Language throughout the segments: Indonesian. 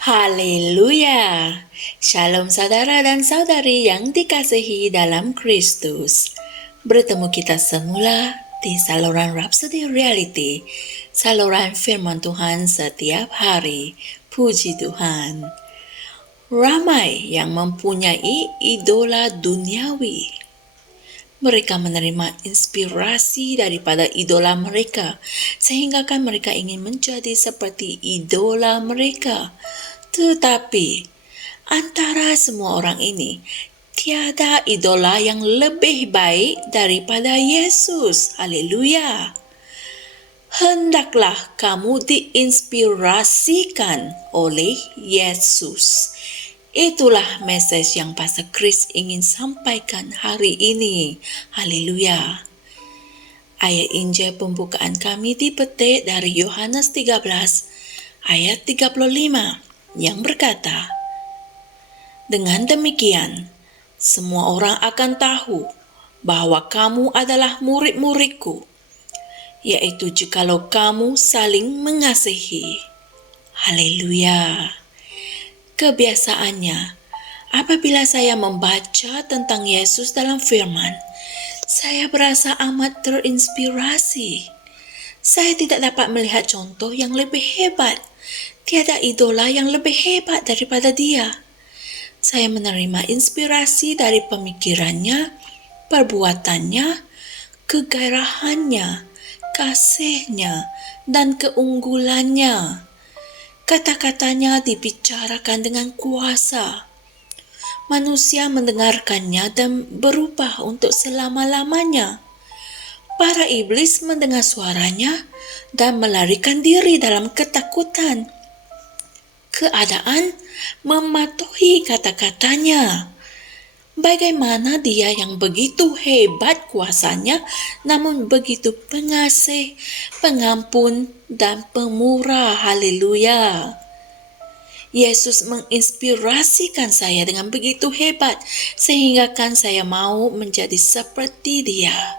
Haleluya! Shalom saudara dan saudari yang dikasihi dalam Kristus. Bertemu kita semula di saluran Rhapsody Reality, saluran firman Tuhan setiap hari. Puji Tuhan. Ramai yang mempunyai idola duniawi. Mereka menerima inspirasi daripada idola mereka, sehingga kan mereka ingin menjadi seperti idola mereka. Tetapi, antara semua orang ini, tiada idola yang lebih baik daripada Yesus. Haleluya! Hendaklah kamu diinspirasikan oleh Yesus. Itulah message yang Pastor Chris ingin sampaikan hari ini. Haleluya. Ayat Injil pembukaan kami dipetik dari Yohanes 13 ayat 35 yang berkata, "Dengan demikian, semua orang akan tahu bahwa kamu adalah murid-muridku, yaitu jikalau kamu saling mengasihi." Haleluya. Kebiasaannya, apabila saya membaca tentang Yesus dalam firman, saya berasa amat terinspirasi. Saya tidak dapat melihat contoh yang lebih hebat. Tiada idola yang lebih hebat daripada dia. Saya menerima inspirasi dari pemikirannya, perbuatannya, kegairahannya, kasihnya, dan keunggulannya. Kata-katanya dibicarakan dengan kuasa. Manusia mendengarkannya dan berubah untuk selama-lamanya. Para iblis mendengar suaranya dan melarikan diri dalam ketakutan. Keadaan mematuhi kata-katanya. Bagaimana dia yang begitu hebat kuasanya, namun begitu pengasih, pengampun, dan pemurah. Haleluya. Yesus menginspirasikan saya dengan begitu hebat, sehingga kan saya mau menjadi seperti dia.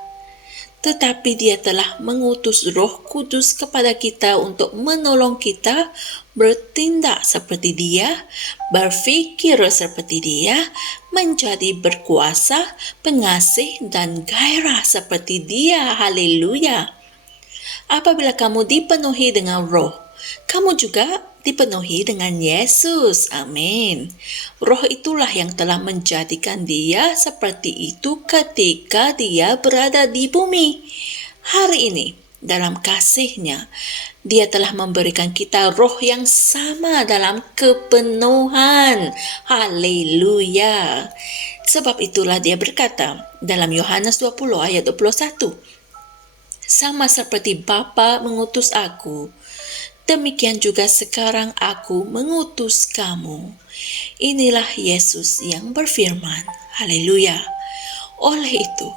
Tetapi dia telah mengutus Roh Kudus kepada kita untuk menolong kita bertindak seperti dia, berfikir seperti dia, menjadi berkuasa, pengasih, dan gairah seperti dia. Haleluya. Apabila kamu dipenuhi dengan Roh, kamu juga dipenuhi dengan Yesus. Amin. Roh itulah yang telah menjadikan dia seperti itu ketika dia berada di bumi. Hari ini, dalam kasih-Nya, dia telah memberikan kita roh yang sama dalam kepenuhan. Haleluya. Sebab itulah dia berkata dalam Yohanes 20 ayat 21, "Sama seperti Bapa mengutus aku, demikian juga sekarang aku mengutus kamu." Inilah Yesus yang berfirman. Haleluya. Oleh itu,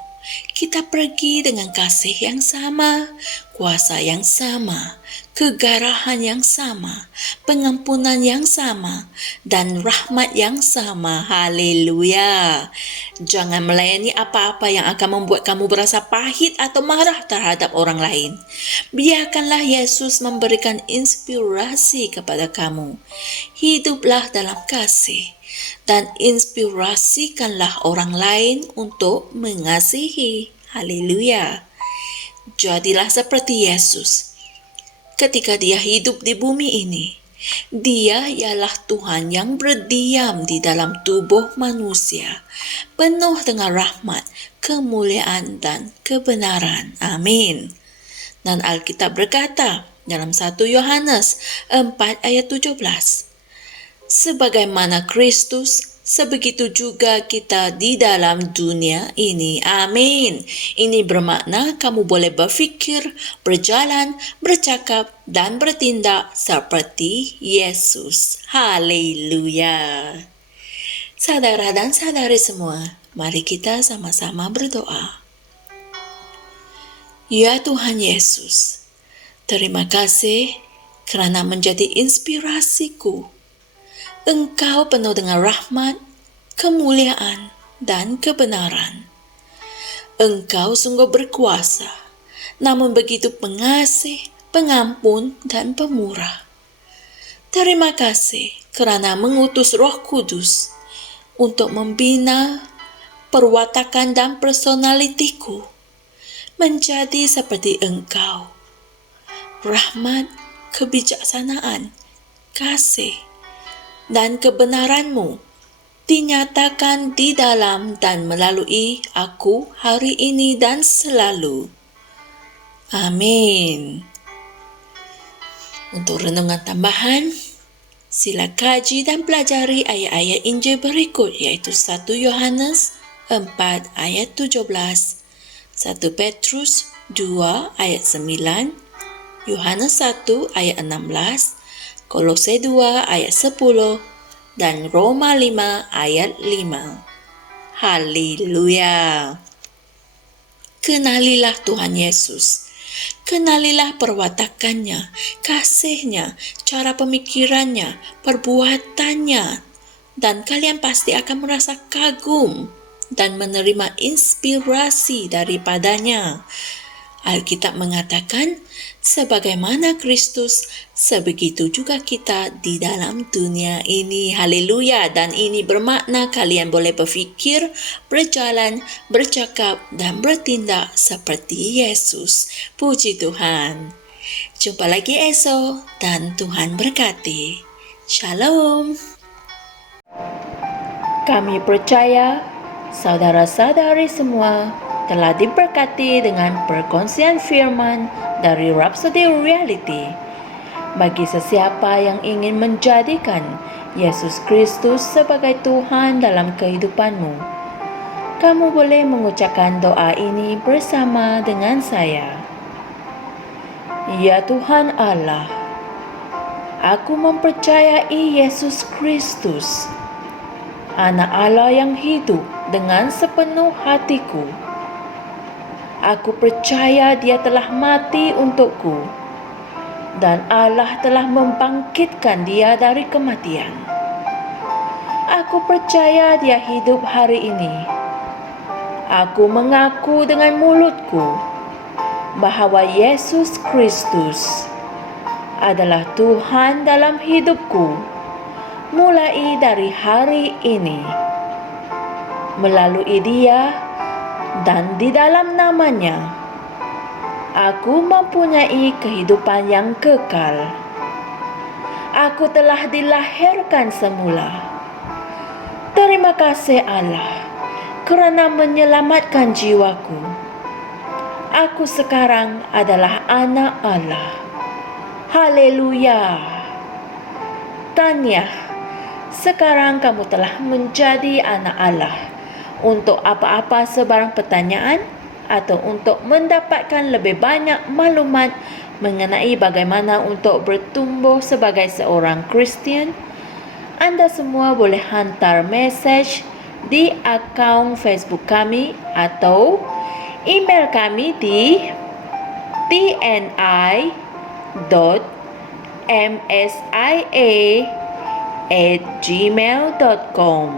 kita pergi dengan kasih yang sama, kuasa yang sama, kegairahan yang sama, pengampunan yang sama, dan rahmat yang sama. Haleluya. Jangan melayani apa-apa yang akan membuat kamu berasa pahit atau marah terhadap orang lain. Biarkanlah Yesus memberikan inspirasi kepada kamu. Hiduplah dalam kasih dan inspirasikanlah orang lain untuk mengasihi. Haleluya. Jadilah seperti Yesus. Ketika dia hidup di bumi ini, dia ialah Tuhan yang berdiam di dalam tubuh manusia, penuh dengan rahmat, kemuliaan, dan kebenaran. Amin. Dan Alkitab berkata dalam 1 Yohanes 4 ayat 17, "Sebagaimana Kristus, sebegitu juga kita di dalam dunia ini." Amin. Ini bermakna kamu boleh berfikir, berjalan, bercakap, dan bertindak seperti Yesus. Haleluya. Saudara dan saudari semua, mari kita sama-sama berdoa. Ya Tuhan Yesus, terima kasih kerana menjadi inspirasiku. Engkau penuh dengan rahmat, kemuliaan, dan kebenaran. Engkau sungguh berkuasa, namun begitu pengasih, pengampun, dan pemurah. Terima kasih kerana mengutus Roh Kudus untuk membina perwatakan dan personalitiku menjadi seperti Engkau. Rahmat, kebijaksanaan, kasih, dan kebenaran-Mu dinyatakan di dalam dan melalui aku hari ini dan selalu. Amin. Untuk renungan tambahan, sila kaji dan pelajari ayat-ayat Injil berikut, iaitu 1 Yohanes 4 ayat 17, 1 Petrus 2 ayat 9, Yohanes 1 ayat 16, Kolose 2 ayat 10, dan Roma 5 ayat 5. Haleluya! Kenalilah Tuhan Yesus. Kenalilah perwatakannya, kasihnya, cara pemikirannya, perbuatannya, dan kalian pasti akan merasa kagum dan menerima inspirasi daripadanya. Alkitab mengatakan, sebagaimana Kristus, sebegitu juga kita di dalam dunia ini. Haleluya! Dan ini bermakna kalian boleh berfikir, berjalan, bercakap dan bertindak seperti Yesus. Puji Tuhan. Jumpa lagi esok dan Tuhan berkati. Shalom. Kami percaya saudara-saudari semua telah diberkati dengan perkongsian firman dari Rhapsody Reality. Bagi sesiapa yang ingin menjadikan Yesus Kristus sebagai Tuhan dalam kehidupanmu, kamu boleh mengucapkan doa ini bersama dengan saya. Ya Tuhan Allah, aku mempercayai Yesus Kristus, Anak Allah yang hidup dengan sepenuh hatiku. Aku percaya Dia telah mati untukku dan Allah telah membangkitkan Dia dari kematian. Aku percaya Dia hidup hari ini. Aku mengaku dengan mulutku bahawa Yesus Kristus adalah Tuhan dalam hidupku mulai dari hari ini. Melalui Dia dan di dalam nama-Nya, aku mempunyai kehidupan yang kekal. Aku telah dilahirkan semula. Terima kasih Allah kerana menyelamatkan jiwaku. Aku sekarang adalah anak Allah. Haleluya. Tahniah, sekarang kamu telah menjadi anak Allah. Untuk apa-apa sebarang pertanyaan atau untuk mendapatkan lebih banyak maklumat mengenai bagaimana untuk bertumbuh sebagai seorang Kristian, anda semua boleh hantar mesej di akaun Facebook kami atau email kami di tni.msia@gmail.com.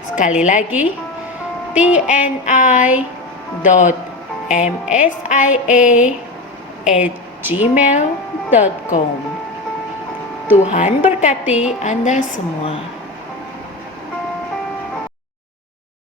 Sekali lagi, tni.msia@gmail.com. Tuhan berkati anda semua.